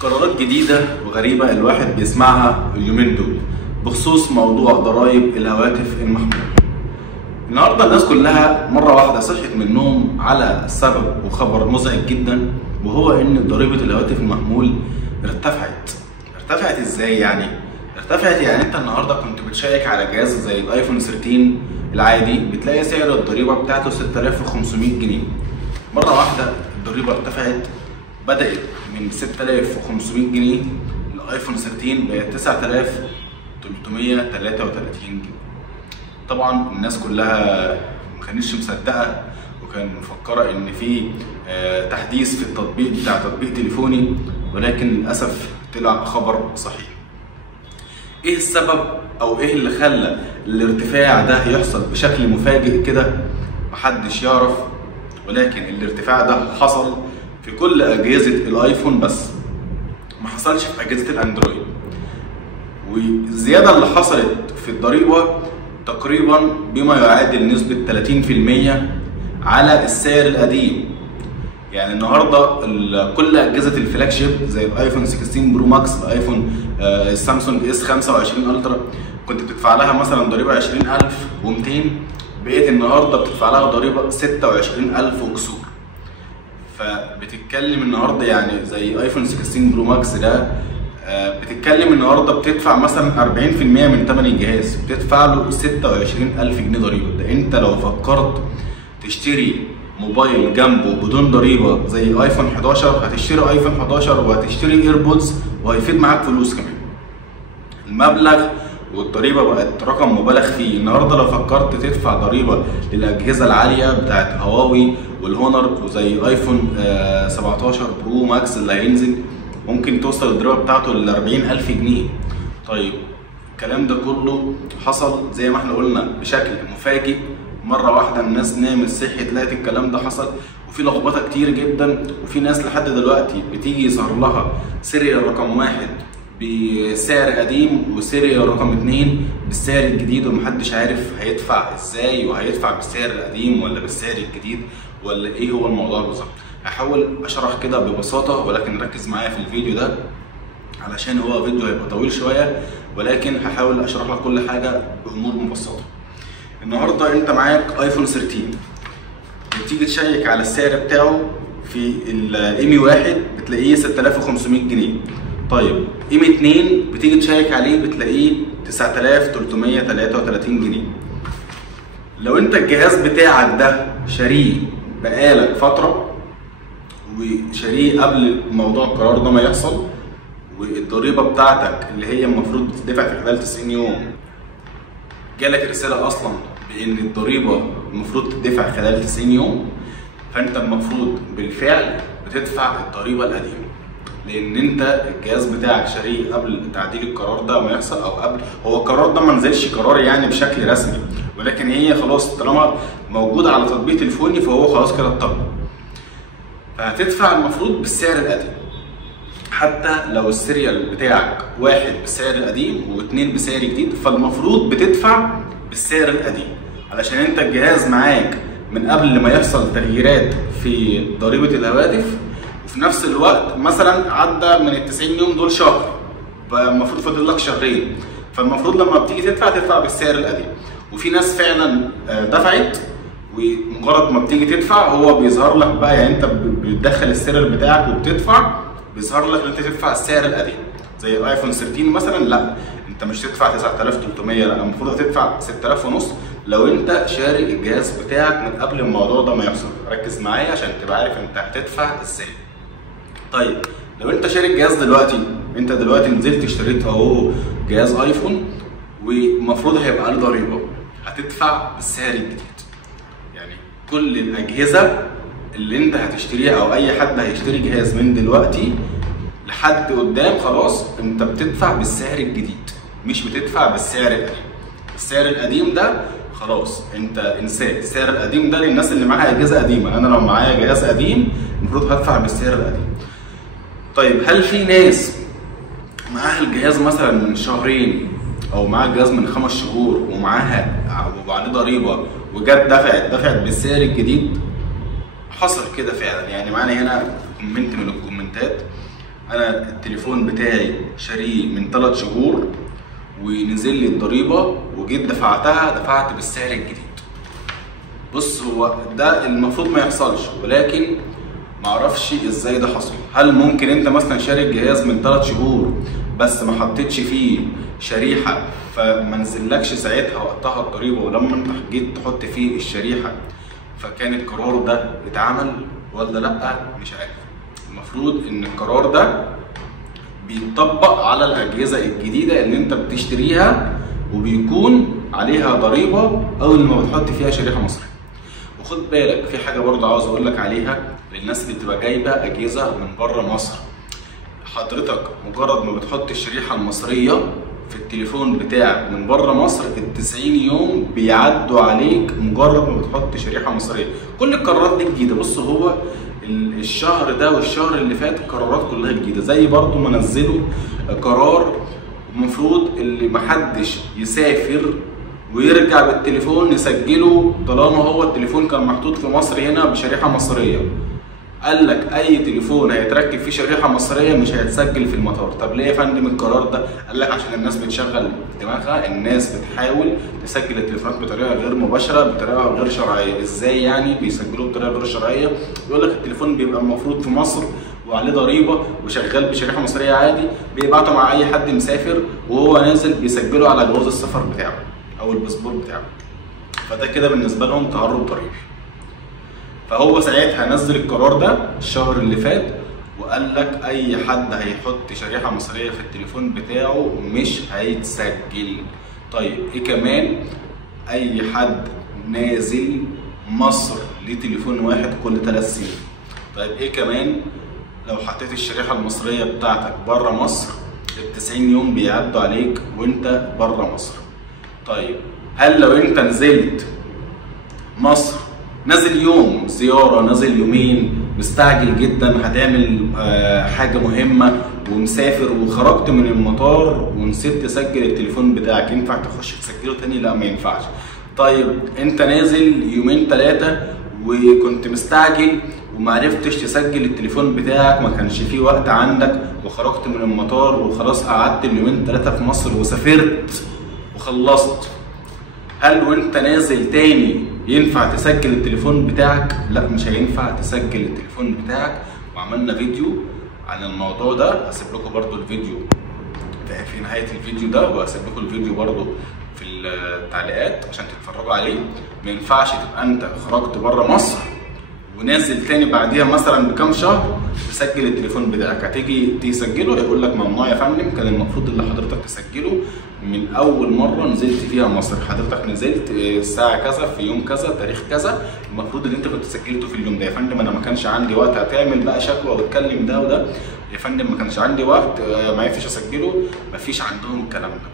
قرارات جديدة وغريبة الواحد بيسمعها اليومين دول بخصوص موضوع ضرائب الهواتف المحمولة. النهارده الناس كلها مرة واحدة صحت من النوم على سبب وخبر مزعج جدا، وهو إن ضريبة الهواتف المحمول ارتفعت ازاي يعني؟ ارتفعت يعني انت النهارده كنت بتشيك على جهاز زي الايفون 13 العادي بتلاقي سعر الضريبة بتاعته 6500 جنيه. مرة واحدة الضريبة ارتفعت، بدأت من 6500 جنيه الايفون 13 بقت 9333 جنيه. طبعا الناس كلها ما كانتش مصدقه وكان مفكره ان في تحديث في التطبيق بتاع تطبيق تليفوني، ولكن للاسف طلع خبر صحيح. ايه السبب او ايه اللي خلى الارتفاع ده يحصل بشكل مفاجئ كده؟ محدش يعرف، ولكن الارتفاع ده حصل في كل اجهزه الايفون بس ما حصلش في اجهزه الاندرويد. والزياده اللي حصلت في الضريبه تقريبا بما يعادل نسبه 30% على السعر القديم. يعني النهارده كل اجهزه الفلاج شيب زي الايفون 16 برو ماكس، الايفون السامسونج اس 25 الترا كنت بتدفع لها مثلا ضريبه 20200، بقيت النهارده بتدفع لها ضريبه 26000 وكسور. فبتتكلم النهارده يعني زي ايفون 16 برو ماكس ده بتتكلم النهارده بتدفع مثلا 40% من ثمن الجهاز، بتدفع له 26000 جنيه ضريبه. ده انت لو فكرت تشتري موبايل جنبه بدون ضريبه زي ايفون 11 هتشتري ايفون 11 وهتشتري ايربودز وهيفيد معاك فلوس كمان. المبلغ والضريبه بقت رقم مبالغ فيه. النهارده لو فكرت تدفع ضريبه للاجهزه العاليه بتاعت هواوي والهونر وزي ايفون 17 برو ماكس اللي هينزل ممكن توصل الضريبه بتاعته ل 40000 جنيه. طيب الكلام ده كله حصل زي ما احنا قلنا بشكل مفاجئ، مره واحده الناس نامت صحيت لقت الكلام ده حصل، وفي لخبطه كتير جدا، وفي ناس لحد دلوقتي بتيجي يظهر لها سيريال رقم 1 بسعر قديم وسيريال رقم 2 بالسعر الجديد، ومحدش عارف هيدفع ازاي وهيدفع بالسعر القديم ولا بالسعر الجديد ولا ايه هو الموضوع بالظبط. هحاول اشرح كده ببساطه، ولكن ركز معايا في الفيديو ده علشان هو فيديو هيبقى طويل شويه، ولكن هحاول اشرح لك كل حاجه بامور مبسطه. النهارده انت معاك ايفون 13 بتيجي تشيك على السعر بتاعه في الايمي 1 بتلاقيه 6500 جنيه. طيب ايمي 2 بتيجي تشيك عليه بتلاقيه 9333 جنيه. لو انت الجهاز بتاعك ده شاريه بقالك فتره وشاريه قبل موضوع القرار ده ما يحصل، والضريبه بتاعتك اللي هي المفروض بتدفع في خلال 90 يوم جالك رساله اصلا بان الضريبه المفروض تدفع خلال 90 يوم، فانت المفروض بالفعل بتدفع الضريبه القديمه، لان انت الجهاز بتاعك شاريه قبل تعديل القرار ده ما يحصل، او قبل هو القرار ده ما نزلش قرار يعني بشكل رسمي، ولكن هي خلاص طالما موجوده على تطبيق تليفوني فهو خلاص كده اتطبق. فهتدفع المفروض بالسعر القديم، حتى لو السيريال بتاعك 1 بالسعر القديم و2 بسعر جديد فالمفروض بتدفع بالسعر القديم، علشان انت الجهاز معاك من قبل ما يحصل تغييرات في ضريبه الهواتف، وفي نفس الوقت مثلا عدى من ال90 يوم دول شهر، فالمفروض فاضل لك شهرين، فالمفروض لما بتيجي تدفع بالسعر القديم. وفي ناس فعلا دفعت، ومجرد ما بتيجي تدفع هو بيظهر لك بقى، يعني انت بتدخل السيريال بتاعك وبتدفع بيظهر لك ان انت تدفع السعر القديم. زي الايفون 13 مثلا لا انت مش تدفع 9300، لا المفروض هتدفع 6500 لو انت شاري الجهاز بتاعك من قبل الموضوع ده ما يحصل. ركز معايا عشان تبقى عارف انت هتدفع ازاي. طيب لو انت شاري الجهاز دلوقتي، انت دلوقتي نزلت اشتريت اهو جهاز ايفون والمفروض هيبقى عليه ضريبه، هتدفع بالسعر الجديد. يعني كل الاجهزه اللي انت هتشتريها او اي حد هيشتري جهاز من دلوقتي لحد قدام خلاص انت بتدفع بالسعر الجديد، مش بتدفع بالسعر القديم. السعر القديم ده خلاص انت انساه، السعر القديم ده للناس اللي معاها اجهزه قديمه. انا لو معايا جهاز قديم المفروض هدفع بالسعر القديم. طيب هل في ناس معاها الجهاز مثلا من شهرين او معاها الجهاز من 5 شهور ومعاها وعليه ضريبه وجت دفعت بالسعر الجديد؟ حصل كده فعلا. يعني معانا هنا كومنت من الكومنتات انا التليفون بتاعي شاريه من 3 شهور ونزل لي الضريبه وجيت دفعت بالسعر الجديد. بص، هو ده المفروض ما يحصلش، ولكن معرفش ازاي ده حصل. هل ممكن انت مثلا شاري الجهاز من 3 شهور بس ما حطيتش فيه شريحه فما نزلكش ساعتها وقتها الضريبه، ولما انت جيت تحط فيه الشريحه فكان القرار ده اتعمل ولا لا؟ مش عارف. المفروض ان القرار ده بيتطبق على الاجهزه الجديده اللي انت بتشتريها وبيكون عليها ضريبه اول ما بتحط فيها شريحه مصريه. وخد بالك في حاجه برضه عاوز اقول لك عليها للناس اللي بتبقى جايبه اجهزه من بره مصر. حضرتك مجرد ما بتحط الشريحه المصريه في التليفون بتاعك من بره مصر، ال90 يوم بيعدوا عليك مجرد ما بتحط شريحه مصريه. كل القرارات دي جديده. بص، هو الشهر ده والشهر اللي فات القرارات كلها جديده، زي برضه ما نزلوا قرار المفروض اللي محدش يسافر ويرجع بالتليفون يسجله طالما هو التليفون كان محطوط في مصر هنا بشريحه مصريه. قال لك اي تليفون هيتركب فيه شريحه مصريه مش هيتسجل في المطار. طب ليه يا فندم القرار ده؟ قال لك عشان الناس بتشغل دماغها، الناس بتحاول تسجل التليفونات بطريقه غير مباشره، بطريقه غير شرعيه. ازاي يعني بيسجلوا بطريقه غير شرعيه؟ يقول لك التليفون بيبقى المفروض في مصر وعليه ضريبه وشغال بشريحه مصريه عادي، بيبعتوا مع اي حد مسافر وهو نازل بيسجلوا على جواز السفر بتاعه او الباسبور بتاعه. فده كده بالنسبه لهم تهرب ضريبي. فهو ساعتها نزل القرار ده الشهر اللي فات وقال لك اي حد هيحط شريحه مصريه في التليفون بتاعه مش هيتسجل. طيب ايه كمان؟ اي حد نازل مصر ليه تليفون واحد كل 3 سنين. طيب ايه كمان؟ لو حطيت الشريحه المصريه بتاعتك بره مصر ال90 يوم بيعدوا عليك وانت بره مصر. طيب هل لو انت نزلت مصر نازل يوم زياره، نازل يومين، مستعجل جدا، هتعمل حاجه مهمه ومسافر وخرجت من المطار ونسيت تسجل التليفون بتاعك، ينفع تخش تسجله تاني؟ لا ما ينفعش. طيب انت نازل يومين 3 وكنت مستعجل ومعرفتش تسجل التليفون بتاعك، ما كانش فيه وقت عندك وخرجت من المطار وخلاص قعدت اليومين 3 في مصر وسافرت وخلصت، هل وانت نازل تاني ينفع تسجل التليفون بتاعك؟ لا مش هينفع تسجل التليفون بتاعك. وعملنا فيديو عن الموضوع ده، هسيب لكم برضو الفيديو في نهاية الفيديو ده، وهسيب لكم الفيديو برضو في التعليقات عشان تتفرجوا عليه. ما ينفعش تبقى انت خرجت بره مصر ونازل تاني بعديها مثلا بكام شهر تسجل التليفون بتاعك. هتيجي تسجله يقول لك ممنوع يا فندم، كان المفروض اللي حضرتك تسجله من اول مره نزلت فيها مصر. حضرتك نزلت الساعه كذا في يوم كذا تاريخ كذا، المفروض ان انت كنت سجلته في اليوم ده. يا فندم انا ما كانش عندي وقت. هتعمل بقى شكوى وتكلم ده وده، يا فندم ما كانش عندي وقت ما عرفتش اسجله. ما فيش عندهم الكلام ده.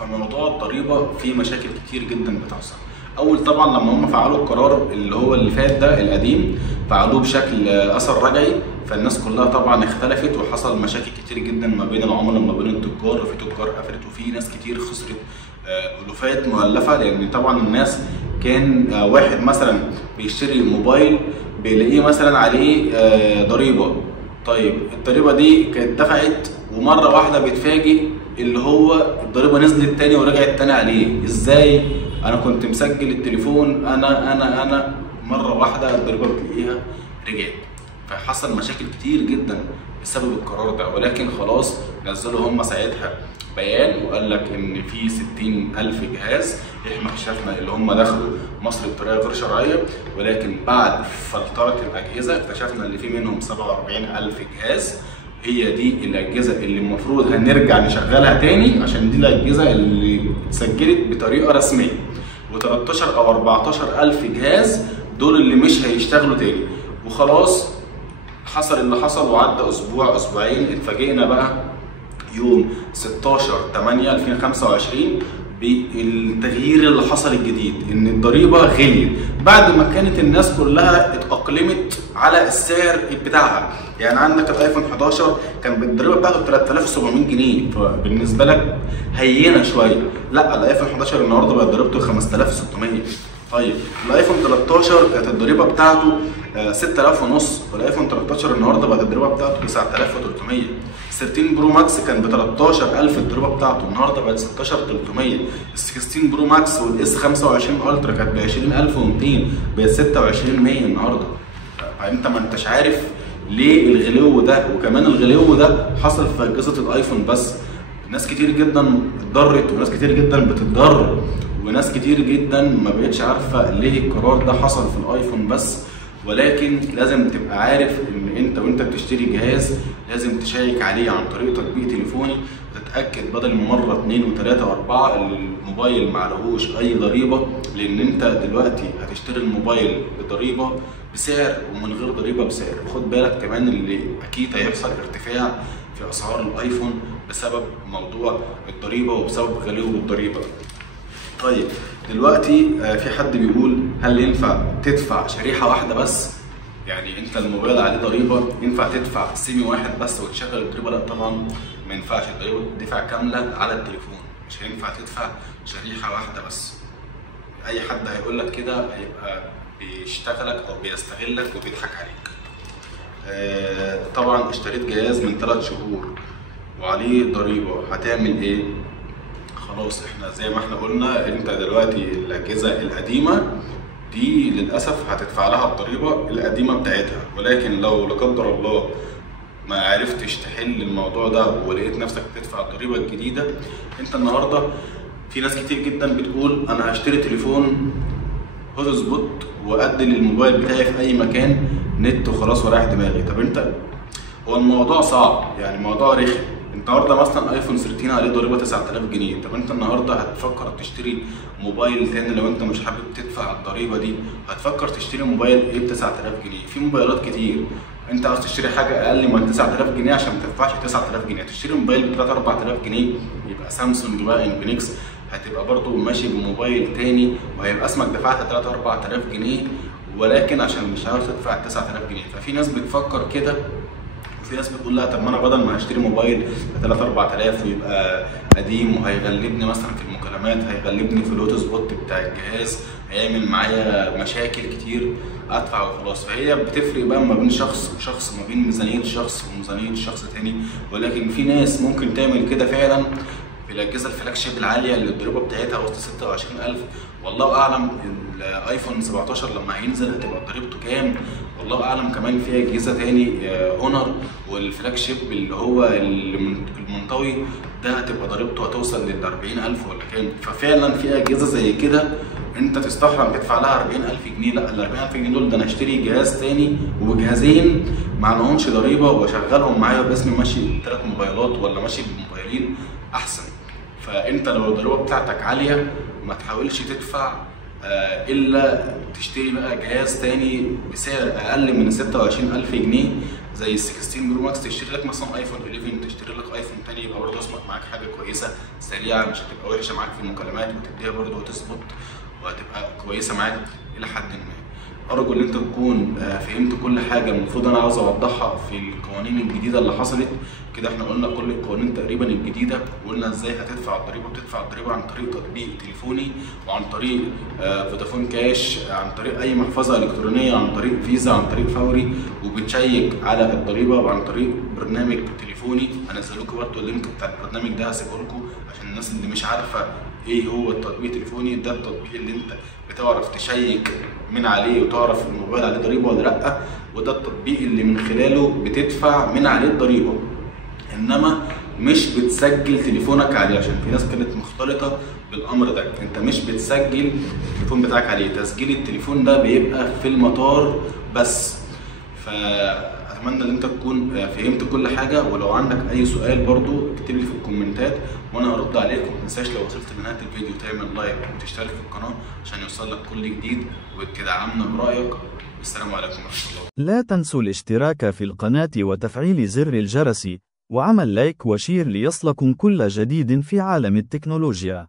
فموضوع الضريبه فيه مشاكل كتير جدا بتحصل. اول طبعا لما هم فعلوا القرار اللي هو اللي فات ده القديم، فعلوه بشكل اثر رجعي، فالناس كلها طبعا اختلفت وحصل مشاكل كتير جدا ما بين العملاء وما بين التجار، وفي تجار قفلت وفي ناس كتير خسرت الوفات مؤلفه. لان طبعا الناس كان واحد مثلا بيشتري موبايل بيلاقيه مثلا عليه ضريبه. طيب الضريبه دي كانت دفعت ومره واحده بيتفاجئ اللي هو الضريبه نزلت تاني ورجعت تاني عليه. ازاي؟ انا كنت مسجل التليفون انا مره واحده الضريبه بتلاقيها رجعت. فحصل مشاكل كتير جدا بسبب القرار ده. ولكن خلاص نزلوا هم ساعتها بيان وقال لك ان في 60,000 جهاز احنا اكتشفنا اللي هم دخلوا مصر بطريقه غير شرعيه، ولكن بعد فلتره الاجهزه اكتشفنا اللي في منهم 47,000 جهاز هي دي الاجهزه اللي المفروض هنرجع نشغلها تاني، عشان دي الاجهزه اللي اتسجلت بطريقه رسميه. و13 او 14,000 جهاز دول اللي مش هيشتغلوا تاني. وخلاص حصل اللي حصل وعدى اسبوع اسبوعين، اتفاجئنا بقى يوم 16/8/2025 بالتغيير اللي حصل الجديد، ان الضريبه غليت بعد ما كانت الناس كلها اتاقلمت على السعر بتاعها. يعني عندك الايفون 11 كان بالضريبه بتاعته 3700 جنيه، فبالنسبه لك هينه شويه. لا الايفون 11 النهارده بقت ضريبته 5600. طيب الايفون 13 كانت الضريبه بتاعته 6000 ونص، والايفون 13 النهارده بقت الضريبه بتاعته 9300. 13 برو ماكس كان ب 13000 الضريبه بتاعته، النهارده بقت 16300. ال 16 برو ماكس والاس 25 الترا كانت ب 20200 بقت 2600 النهارده. فانت ما انتش عارف ليه الغلو ده، وكمان الغلو ده حصل في اجهزه الايفون بس. ناس كتير جدا اتضرت وناس كتير جدا بتتضرر، وناس كتير جدا ما بقتش عارفه ليه القرار ده حصل في الايفون بس. ولكن لازم تبقى عارف ان انت وانت بتشتري جهاز لازم تشيك عليه عن طريق تطبيق تليفوني، وتتاكد بدل ما مره 2 و3 و4 الموبايل معلهوش اي ضريبه، لان انت دلوقتي هتشتري الموبايل بضريبه بسعر ومن غير ضريبه بسعر. خد بالك كمان اللي اكيد هيحصل ارتفاع في اسعار الايفون بسبب موضوع الضريبه وبسبب غلو الضريبه. طيب دلوقتي في حد بيقول هل ينفع تدفع شريحه واحده بس؟ يعني انت الموبايل عليه ضريبه ينفع تدفع سيمي واحد بس وتشغل الضريبه؟ لا طبعا ما ينفعش، الضريبه تدفع كامله على التليفون، مش هينفع تدفع شريحه واحده بس. اي حد هيقول لك كده هيبقى بيشتغلك او بيستغلك وبيضحك عليك. طبعا اشتريت جهاز من 3 شهور وعليه ضريبه، هتعمل ايه؟ خلاص احنا زي ما احنا قلنا، انت دلوقتي الاجهزه القديمه دي للاسف هتدفع لها الضريبه القديمه بتاعتها، ولكن لو لا قدر الله ما عرفتش تحل الموضوع ده ولقيت نفسك تدفع الضريبه الجديده، انت النهارده في ناس كتير جدا بتقول انا هشتري تليفون هوت سبوت وادي الموبايل بتاعي في اي مكان نت وخلاص ورايح دماغي. طب انت هو الموضوع صعب، يعني الموضوع رخم. النهارده مثلا ايفون 13 عليه ضريبه 9000 جنيه، طب انت النهارده هتفكر تشتري موبايل تاني لو انت مش حابب تدفع الضريبه دي؟ هتفكر تشتري موبايل ايه ب 9000 جنيه؟ في موبايلات كتير. انت عاوز تشتري حاجه اقل من 9000 جنيه عشان ما تدفعش 9000 جنيه، تشتري موبايل ب 3 4000 جنيه يبقى سامسونج بقى انفينكس، هتبقى برضو ماشي بموبايل تاني وهيبقى اسمك دفعت 3 4000 جنيه، ولكن عشان مش عاوز تدفع 9000 جنيه. ففي ناس بتفكر كده، وفي ناس بتقول لا طب ما انا بدل ما هشتري موبايل ب 3 4000 ويبقى قديم وهيغلبني مثلا في المكالمات، هيغلبني في الهوت سبوت بتاع الجهاز، هيعمل معايا مشاكل كتير، ادفع وخلاص. فهي بتفرق بقى ما بين شخص وشخص، ما بين ميزانيه شخص وميزانيه شخص تاني. ولكن في ناس ممكن تعمل كده فعلا في الاجهزه الفلاج شيب العاليه اللي الضريبه بتاعتها وسط 26000. والله اعلم الايفون 17 لما هينزل هتبقى ضريبته كام، والله اعلم. كمان في اجهزه تاني اونر والفلاج شيب اللي هو المنطوي ده هتبقى ضريبته هتوصل لل 40000 ولا كام. ففعلا في اجهزه زي كده انت تستحرم تدفع لها 40000 جنيه. لا ال 40000 جنيه دول ده انا اشتري جهاز تاني وجهازين ما عليهمش ضريبه واشغلهم معايا باسمي، ماشي ب3 موبايلات ولا ماشي بموبايلين احسن. فانت لو الضريبه بتاعتك عاليه ما تحاولش تدفع الا تشتري بقى جهاز تاني بسعر اقل من 26000 جنيه زي ال 16 برو ماكس، تشتري لك مثلا ايفون 11، تشتري لك ايفون تاني يبقى برضه اسمك معاك حاجه كويسه سريعه، مش هتبقى وحشه معاك في المكالمات، وتديها برضه وتظبط وهتبقى كويسه معاك الى حد ما. ارجو ان انت تكون فهمت كل حاجه المفروض انا عاوز اوضحها في القوانين الجديده اللي حصلت. كده احنا قلنا كل القوانين تقريبا الجديده، وقلنا ازاي هتدفع الضريبه. بتدفع الضريبه عن طريق تطبيق تليفوني، وعن طريق فودافون كاش، عن طريق اي محفظه الكترونيه، عن طريق فيزا، عن طريق فوري، وبتشيك على الضريبه وعن طريق برنامج تليفوني. هنزل لكم برضه اللينك بتاع البرنامج ده هسيبه لكم عشان الناس اللي مش عارفه ايه هو التطبيق التليفوني. ده التطبيق اللي انت بتعرف تشيك من عليه وتعرف الموبايل عليه ضريبه ولا لا، وده التطبيق اللي من خلاله بتدفع من عليه الضريبه، انما مش بتسجل تليفونك عليه. عشان في ناس كانت مختلطه بالامر ده، انت مش بتسجل التليفون بتاعك عليه، تسجيل التليفون ده بيبقى في المطار بس. فاتمنى ان انت تكون فهمت كل حاجه، ولو عندك اي سؤال برضو اكتب لي في الكومنتات وانا هرد عليك. وما تنساش لو وصلت لنهايه الفيديو تعمل لايك وتشترك في القناه عشان يوصلك كل جديد وتدعمنا برايك. والسلام عليكم ورحمه الله. لا تنسوا الاشتراك في القناه وتفعيل زر الجرس وعمل لايك وشير ليصلكم كل جديد في عالم التكنولوجيا.